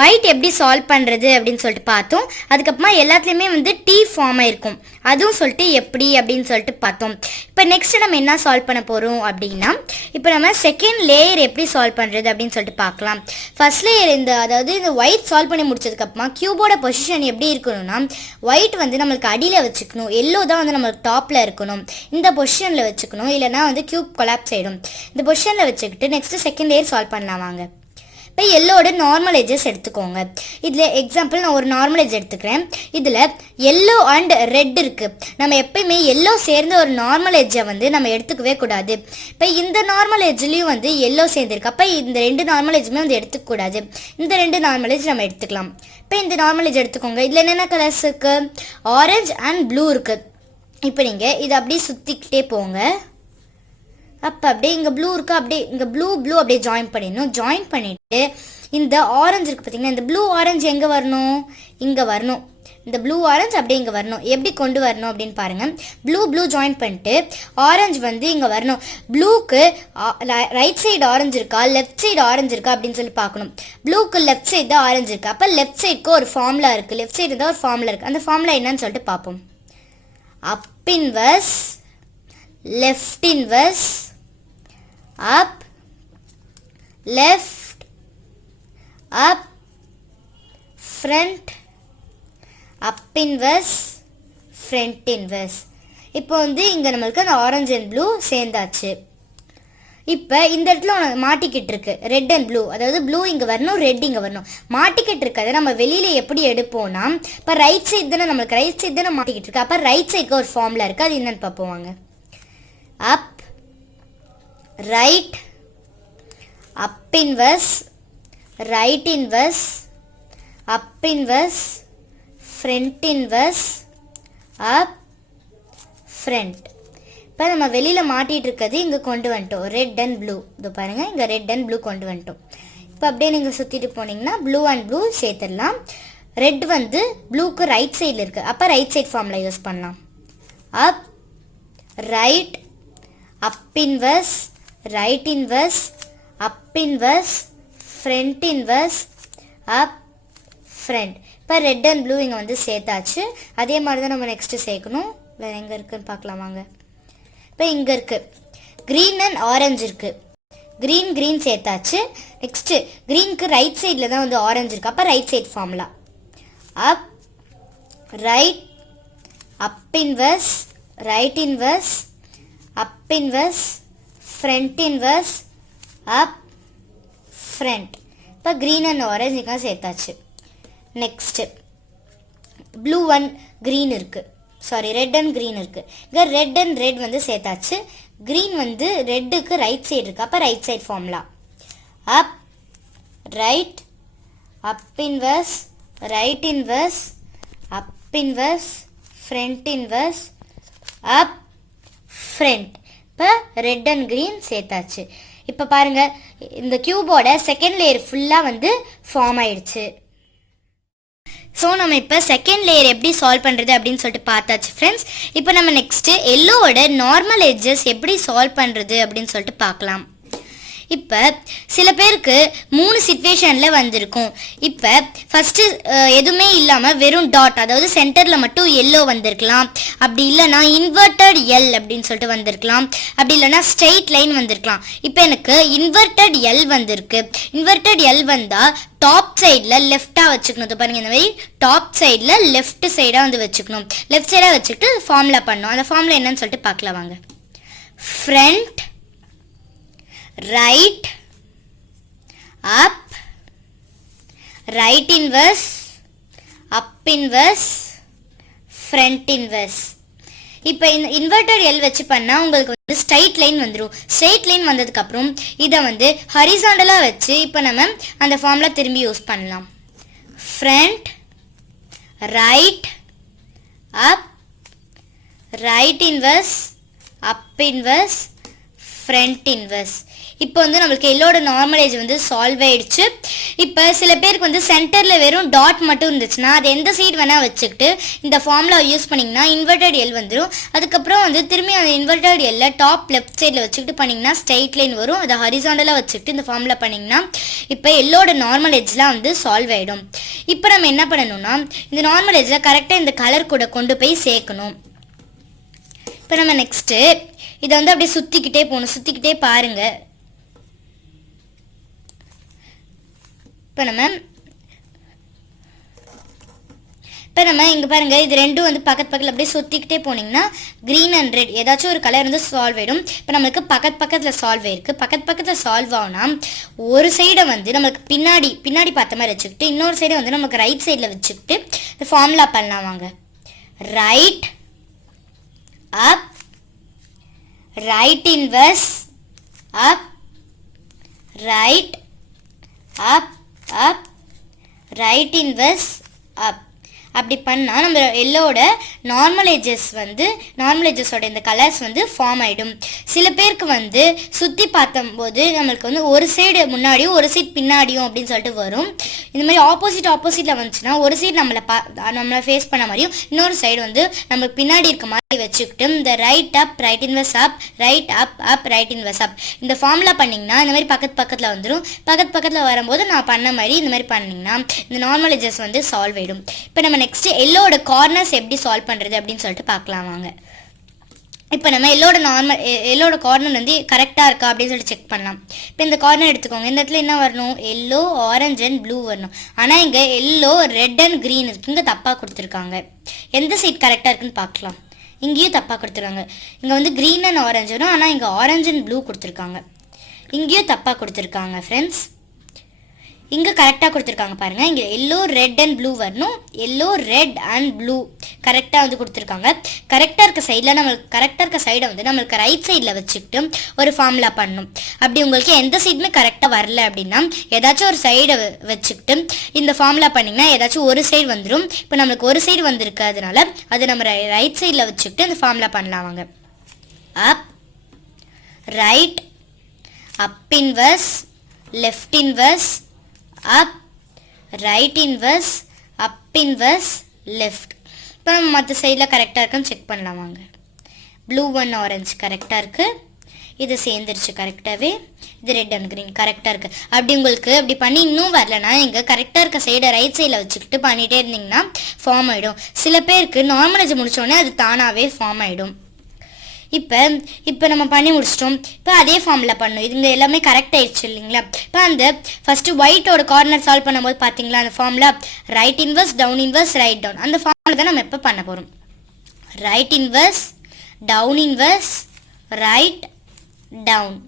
White எப்படி solve பண்ணுறது அப்படின்னு சொல்லிட்டு பார்த்தோம். அதுக்கப்புறமா எல்லாத்துலேயுமே வந்து டி ஃபார்ம் ஆயிருக்கும், அதுவும் சொல்லிட்டு எப்படி அப்படின்னு சொல்லிட்டு பார்த்தோம். இப்போ நெக்ஸ்ட் நம்ம என்ன சால்வ் பண்ண போகிறோம் அப்படின்னா, இப்போ நம்ம செகண்ட் லேயர் எப்படி சால்வ் பண்ணுறது அப்படின்னு சொல்லிட்டு பார்க்கலாம். ஃபர்ஸ்ட் லேயர் அதாவது இந்த ஒயிட் சால்வ் பண்ணி முடிச்சதுக்கப்புறமா கியூபோட பொசிஷன் எப்படி இருக்கணும்னா, ஒயிட் வந்து நம்மளுக்கு அடியில் வச்சுக்கணும், எல்லோ தான் வந்து நம்மளுக்கு டாப்பில் இருக்கணும். இந்த பொசிஷனில் வச்சுக்கணும், இல்லைனா வந்து கியூப் கொலாப்ஸ் ஆகிடும். இந்த பொசிஷனில் வச்சுக்கிட்டு நெக்ஸ்ட்டு செகண்ட் லேயர் சால்வ் பண்ணலாம் வாங்க. இப்போ எல்லோட நார்மல் எட்ஜஸ் எடுத்துக்கோங்க. இதில் எக்ஸாம்பிள் நான் ஒரு நார்மல் எட்ஜ் எடுத்துக்கிறேன். இதில் எல்லோ அண்ட் ரெட் இருக்குது. நம்ம எப்பயுமே எல்லோ சேர்ந்த ஒரு நார்மல் எட்ஜை வந்து நம்ம எடுத்துக்கவே கூடாது. இப்போ இந்த நார்மல் எட்ஜ்லேயும் வந்து எல்லோ சேர்ந்துருக்கு, அப்போ இந்த ரெண்டு நார்மல் எட்ஜுமே வந்து எடுத்துக்கூடாது. இந்த ரெண்டு நார்மல் எட்ஜ் நம்ம எடுத்துக்கலாம். இப்போ இந்த நார்மல் எட்ஜ் எடுத்துக்கோங்க. இதில் என்னென்ன கலர்ஸ் இருக்குது? ஆரஞ்சு அண்ட் ப்ளூ இருக்குது. இப்போ நீங்கள் இதை அப்படியே சுற்றிக்கிட்டே போங்க. அப்போ அப்படியே இங்கே ப்ளூ இருக்கா, அப்படியே இங்கே ப்ளூ அப்படியே ஜாயின் பண்ணிடணும். ஜாயின் பண்ணிவிட்டு இந்த ஆரஞ்சு இருக்குது பார்த்தீங்கன்னா, இந்த ப்ளூ ஆரஞ்சு எங்கே வரணும்? இங்கே வரணும். இந்த ப்ளூ ஆரஞ்சு அப்படியே இங்கே வரணும். எப்படி கொண்டு வரணும் அப்படின்னு பாருங்கள். ப்ளூ ஜாயின் பண்ணிட்டு ஆரஞ்சு வந்து இங்கே வரணும். ப்ளூக்கு ரைட் சைடு ஆரஞ்சு இருக்கா, லெஃப்ட் சைடு ஆரஞ்சு இருக்கா அப்படின்னு சொல்லி பார்க்கணும். ப்ளூக்கு லெஃப்ட் சைடு தான் ஆரஞ்சு இருக்குது. அப்போ லெஃப்ட் சைடுக்கு ஒரு ஃபார்முலா இருக்குது, லெஃப்ட் சைடு தான் ஒரு ஃபார்முலா இருக்குது. அந்த ஃபார்முலா என்னன்னு சொல்லிட்டு பார்ப்போம். Up inverse, left inverse, up, left, up, front, up inverse, front inverse. இப்போ வந்து இங்கே நம்மளுக்கு அந்த ஆரஞ்சு அண்ட் ப்ளூ சேர்ந்தாச்சு. இப்போ இந்த இடத்துல மாட்டிக்கிட்டு இருக்கு ரெட் அண்ட் ப்ளூ, அதாவது ப்ளூ இங்கே வரணும், ரெட் இங்கே வரணும். மாட்டிக்கிட்டு இருக்கிறத நம்ம வெளியில் எப்படி எடுப்போம்னா, இப்போ ரைட் சைடு தானே நம்மளுக்கு ரைட் சைடு தானே மாட்டிக்கிட்டு இருக்கு. அப்போ ரைட் சைடுக்கு ஒரு ஃபார்முலா இருக்குது, அது என்னன்னு பார்ப்போம் வாங்க. அப், right, up inverse, right inverse, up inverse, front inverse, up, front. இப்போ நம்ம வெளியில் மாட்டிகிட்டு இருக்கிறது இங்கே கொண்டு வந்துட்டோம், ரெட் அண்ட் ப்ளூ. இது பாருங்கள், இங்கே ரெட் அண்ட் ப்ளூ கொண்டு வந்துட்டோம். இப்போ அப்படியே நீங்கள் சுற்றிட்டு போனீங்கன்னா ப்ளூ அண்ட் ப்ளூ சேர்த்துடலாம். ரெட் வந்து ப்ளூக்கு ரைட் சைடில் இருக்குது, அப்போ ரைட் சைட் ஃபார்முலா யூஸ் பண்ணலாம். Up, right, up inverse, right inverse, up inverse, front inverse, up, front. இப்போ ரெட் அண்ட் ப்ளூ இங்கே வந்து சேர்த்தாச்சு. அதே மாதிரி தான் நம்ம நெக்ஸ்ட்டு சேர்க்கணும். வேறு எங்கே இருக்குதுன்னு பார்க்கலாம் வாங்க. இப்போ இங்கே இருக்குது க்ரீன் அண்ட் ஆரஞ்சு இருக்குது. க்ரீன் சேர்த்தாச்சு. நெக்ஸ்ட்டு க்ரீனுக்கு ரைட் சைடில் தான் வந்து ஆரஞ்சு இருக்குது, அப்போ ரைட் சைட் ஃபார்முலா. அப், right, up inverse, right inverse, அப் இன்வர்ஸ், ஃப்ரண்ட் இன்வர்ஸ், அப், ஃப்ரண்ட். இப்போ க்ரீன் அண்ட் ஆரஞ்சுக்காக சேர்த்தாச்சு. நெக்ஸ்ட்டு ப்ளூ அண்ட் க்ரீன் இருக்குது, சாரி ரெட் அண்ட் க்ரீன் இருக்குது. இங்கே ரெட் அண்ட் ரெட் வந்து சேர்த்தாச்சு. க்ரீன் வந்து ரெட்டுக்கு ரைட் சைடு இருக்குது, அப்போ ரைட் சைட் ஃபார்முலா. அப், right, up inverse, right inverse, அப் இன்வர்ஸ், ஃப்ரண்ட் இன்வர்ஸ், அப், ஃப்ரண்ட். இப்போ ரெட் அண்ட் க்ரீன் சேர்த்தாச்சு. இப்போ பாருங்கள், இந்த கியூபோட செகண்ட் லேயர் ஃபுல்லாக வந்து ஃபார்ம் ஆயிடுச்சு. ஸோ நம்ம இப்போ செகண்ட் லேயர் எப்படி சால்வ் பண்ணுறது அப்படின்னு சொல்லிட்டு பார்த்தாச்சு ஃப்ரெண்ட்ஸ். இப்போ நம்ம நெக்ஸ்ட்டு எல்லோவோட நார்மல் எட்ஜஸ் எப்படி சால்வ் பண்ணுறது அப்படின்னு சொல்லிட்டு பார்க்கலாம். இப்போ சில பேருக்கு 3 சிச்சுவேஷனில் வந்திருக்கும். இப்போ ஃபஸ்ட்டு எதுவுமே இல்லாமல் வெறும் டாட், அதாவது சென்டரில் மட்டும் எல்லோ வந்திருக்கலாம். அப்படி இல்லைனா இன்வெர்டட் எல் அப்படின்னு சொல்லிட்டு வந்திருக்கலாம். அப்படி இல்லைனா ஸ்ட்ரெயிட் லைன் வந்திருக்கலாம். இப்போ எனக்கு இன்வெர்டட் எல் வந்திருக்கு. இன்வெர்டட் எல் வந்தால் டாப் சைடில் லெஃப்டாக வச்சுக்கணும். இது பாருங்கள், இந்த மாதிரி டாப் சைடில் லெஃப்ட் சைடாக வந்து வச்சுக்கணும். லெஃப்ட் சைடாக வச்சுக்கிட்டு ஃபார்முலா பண்ணணும். அந்த ஃபார்முலா என்னன்னு சொல்லிட்டு பார்க்கலாம் வாங்க. Front, right, up, right inverse, up inverse, front inverse. இப்போ இந்த இன்வெர்டட் எல் வச்சு பண்ணால் உங்களுக்கு வந்து ஸ்ட்ரைட் லைன் வந்துடும். ஸ்ட்ரைட் லைன் வந்ததுக்கப்புறம் இதை வந்து ஹரிசாண்டலாக வச்சு இப்போ நம்ம அந்த ஃபார்முலா திரும்பி யூஸ் பண்ணலாம். ஃப்ரண்ட், ரைட், அப், ரைட் இன்வர்ஸ், அப் இன்வர்ஸ், ஃப்ரண்ட் இன்வர்ஸ். இப்போ வந்து நம்மளுக்கு எல்லோட நார்மலைஸ் வந்து சால்வ் ஆயிடுச்சு. இப்போ சில பேருக்கு வந்து சென்டரில் வெறும் டாட் மட்டும் இருந்துச்சுன்னா அது எந்த சைடு வேணால் வச்சுக்கிட்டு இந்த ஃபார்முலா யூஸ் பண்ணிங்கன்னா இன்வெர்டட் எல் வந்துடும். அதுக்கப்புறம் வந்து திரும்பி அந்த இன்வெர்டட் எல்லை டாப் லெஃப்ட் சைடில் வச்சுக்கிட்டு பண்ணிங்கன்னா ஸ்ட்ரைட் லைன் வரும். அதை ஹரிசாண்டலாக வச்சுக்கிட்டு இந்த ஃபார்முலா பண்ணிங்கன்னா இப்போ எல்லோட நார்மல் எட்ஜ்லாம் வந்து சால்வ் ஆகிடும். இப்போ நம்ம என்ன பண்ணணும்னா இந்த நார்மல் எட்ஜில் கரெக்டாக இந்த கலர் கூட கொண்டு போய் சேர்க்கணும். இப்போ நம்ம நெக்ஸ்ட்டு இதை வந்து அப்படியே சுற்றிக்கிட்டே போகணும். சுற்றிக்கிட்டே பாருங்கள். இப்போ நம்ம இங்கே பாருங்கள், இது ரெண்டும் வந்து பக்கத்தில் அப்படியே சுற்றிக்கிட்டே போனீங்கன்னா க்ரீன் அண்ட் ரெட் ஏதாச்சும் ஒரு கலர் வந்து சால்வ் ஆகிடும். இப்போ நம்மளுக்கு பக்கத்தில் சால்வ் ஆகிருக்கு. பக்கத்தில் சால்வ் ஆகுனா ஒரு சைடை வந்து நம்மளுக்கு பின்னாடி பார்த்த மாதிரி வச்சுக்கிட்டு இன்னொரு சைடை வந்து நமக்கு ரைட் சைடில் வச்சுக்கிட்டு இந்த ஃபார்முலா பண்ணலாம் வாங்க. ரைட் அப், ரைட் இன்வர்ஸ் அப், ரைட் அப் அப், ரைட் இன்வர்ஸ் அப். அப்படி பண்ணால் நம்ம எல்லோட நார்மல் எட்ஜஸோட இந்த கலர்ஸ் வந்து ஃபார்ம் ஆகிடும். சில பேருக்கு வந்து சுற்றி பார்த்தம்போது நம்மளுக்கு வந்து ஒரு சைடு முன்னாடியும் ஒரு சைடு பின்னாடியும் அப்படின்னு சொல்லிட்டு வரும். இந்த மாதிரி ஆப்போசிட்டில் வந்துச்சுன்னா ஒரு சைடு நம்மளை ஃபேஸ் பண்ண மாதிரியும் இன்னொரு சைடு வந்து நம்மளுக்கு பின்னாடி இருக்க மாதிரி வச்சுக்கிட்டு இந்த ரைட் அப், ரைட் இன்வர்ஸ் அப், ரைட் அப் அப், ரைட் இன்வர்ஸ் அப் இந்த ஃபார்முலா பண்ணிங்கன்னா இந்த மாதிரி பக்கத்தில் வந்துடும். பக்கத்தில் வரும்போது நான் பண்ண மாதிரி இந்த மாதிரி பண்ணிங்கன்னா இந்த நார்மல் எட்ஜஸ் வந்து சால்வ் ஆகிடும். இப்போ நம்ம நெக்ஸ்ட்டு எல்லோட கார்னர்ஸ் எப்படி சால்வ் பண்ணுறது அப்படின்னு சொல்லிட்டு பார்க்கலாம் வாங்க. இப்போ நம்ம எல்லோட கார்னர் வந்து கரெக்டாக இருக்கா அப்படின்னு சொல்லிட்டு செக் பண்ணலாம். இப்போ இந்த கார்னர் எடுத்துக்கோங்க. இந்த இடத்துல என்ன வரணும்? எல்லோ, ஆரஞ்சு அண்ட் ப்ளூ வரணும். ஆனால் இங்கே எல்லோ, ரெட் அண்ட் க்ரீன் இருக்குது. இங்கே தப்பாக கொடுத்துருக்காங்க. எந்த சைட் கரெக்டாக இருக்குன்னு பார்க்கலாம். இங்கேயும் தப்பாக கொடுத்துருக்காங்க. இங்கே வந்து க்ரீன் அண்ட் ஆரஞ்சு வரும், ஆனால் இங்கே ஆரஞ்சு அண்ட் ப்ளூ கொடுத்துருக்காங்க. இங்கேயும் தப்பாக கொடுத்துருக்காங்க ஃப்ரெண்ட்ஸ். இங்கே கரெக்டாக கொடுத்துருக்காங்க பாருங்கள். இங்கே எல்லோ, ரெட் அண்ட் ப்ளூ வரணும். எல்லோ, ரெட் அண்ட் ப்ளூ கரெக்டாக வந்து கொடுத்துருக்காங்க. கரெக்டாக இருக்க சைடை வந்து நம்மளுக்கு ரைட் சைடில் வச்சுக்கிட்டு ஒரு ஃபார்முலா பண்ணணும். அப்படி உங்களுக்கு எந்த சைடுமே கரெக்டாக வரல அப்படின்னா ஏதாச்சும் ஒரு சைடை வச்சுக்கிட்டு இந்த ஃபார்முலா பண்ணிங்கன்னா ஏதாச்சும் ஒரு சைடு வந்துடும். இப்போ நம்மளுக்கு ஒரு சைடு வந்திருக்கு, அதனால அது நம்ம ரைட் சைடில் வச்சுக்கிட்டு இந்த ஃபார்முலா பண்ணலாம் வாங்க. அப், right, up inverse, left inverse, அப், ரைட் இன்வர்ஸ், அப் இன்வர்ஸ், லெஃப்ட். இப்போ நம்ம மற்ற சைடில் கரெக்டாக இருக்குன்னு செக் பண்ணலாம் வாங்க. ப்ளூ அண்ட் ஆரஞ்சு கரெக்டாக இருக்குது. இது சேர்ந்துருச்சு கரெக்டாகவே. இது ரெட் அண்ட் க்ரீன் கரெக்டாக இருக்குது. அப்படி உங்களுக்கு அப்படி பண்ணி இன்னும் வரலன்னா இங்கே கரெக்டாக இருக்க சைடை ரைட் சைடில் வச்சுக்கிட்டு பண்ணிகிட்டே இருந்தீங்கன்னா ஃபார்ம் ஆகிடும். சில பேருக்கு நார்மலைஸ் முடித்தோடனே அது தானாகவே ஃபார்ம் ஆகிடும். இப்போ நம்ம பண்ணி முடிச்சிட்டோம். இப்போ அதே ஃபார்மில் பண்ணணும். இதுங்க எல்லாமே கரெக்ட் ஆயிடுச்சு இல்லைங்களா? இப்போ அந்த ஃபஸ்ட்டு ஒயிட்டோட கார்னர் சால்வ் பண்ணும்போது பார்த்தீங்களா அந்த formula right inverse, down inverse, right down. அந்த ஃபார்முலா தான் நம்ம எப்போ பண்ண போகிறோம். Right inverse, down inverse, right down,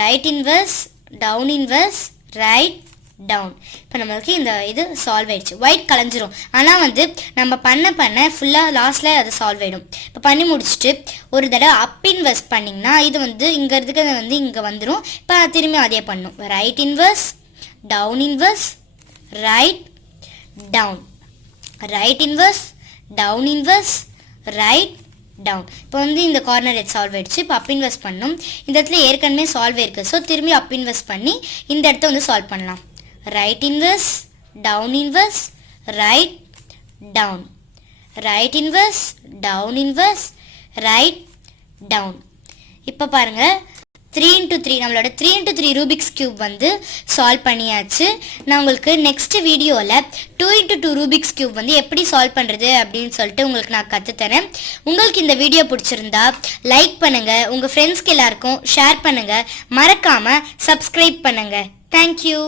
right inverse, down inverse, right down. இப்போ நம்மளுக்கு இந்த இது சால்வ் ஆயிடுச்சு. ஒயிட் கலைஞ்சிரும், ஆனால் வந்து நம்ம பண்ண ஃபுல்லாக லாஸ்ட்டில் அது சால்வ் ஆகிடும். இப்போ பண்ணி முடிச்சுட்டு ஒரு தடவை அப் இன்வர்ஸ் பண்ணிங்கன்னா இது வந்து இங்கே இருக்கிறது வந்து இங்கே வந்துடும். இப்போ திரும்பி அதே பண்ணும். Right inverse, down inverse, right down, right inverse, down inverse, right down. இப்போ வந்து இந்த கார்னர் எட் சால்வ் ஆயிடுச்சு. இப்போ அப் இன்வெஸ்ட் பண்ணணும். இந்த இடத்துல ஏற்கனவே சால்வ் ஆயிருக்கு. ஸோ திரும்பி அப் இன்வெஸ்ட் பண்ணி இந்த இடத்த வந்து சால்வ் பண்ணலாம். Right inverse, down inverse, right down, right inverse, down inverse, right down. இப்போ பாருங்கள் 3x3 நம்மளோட 3x3 ரூபிக்ஸ் கியூப் வந்து சால்வ் பண்ணியாச்சு. நான் உங்களுக்கு நெக்ஸ்ட் வீடியோவில் 2x2 ரூபிக்ஸ் கியூப் வந்து எப்படி சால்வ் பண்ணுறது அப்படின்னு சொல்லிட்டு உங்களுக்கு நான் கற்றுத்தரேன். உங்களுக்கு இந்த வீடியோ பிடிச்சிருந்தா லைக் பண்ணுங்கள், உங்கள் ஃப்ரெண்ட்ஸ்க்கு எல்லாருக்கும் ஷேர் பண்ணுங்கள், மறக்காமல் சப்ஸ்கிரைப் பண்ணுங்கள். தேங்க்யூ.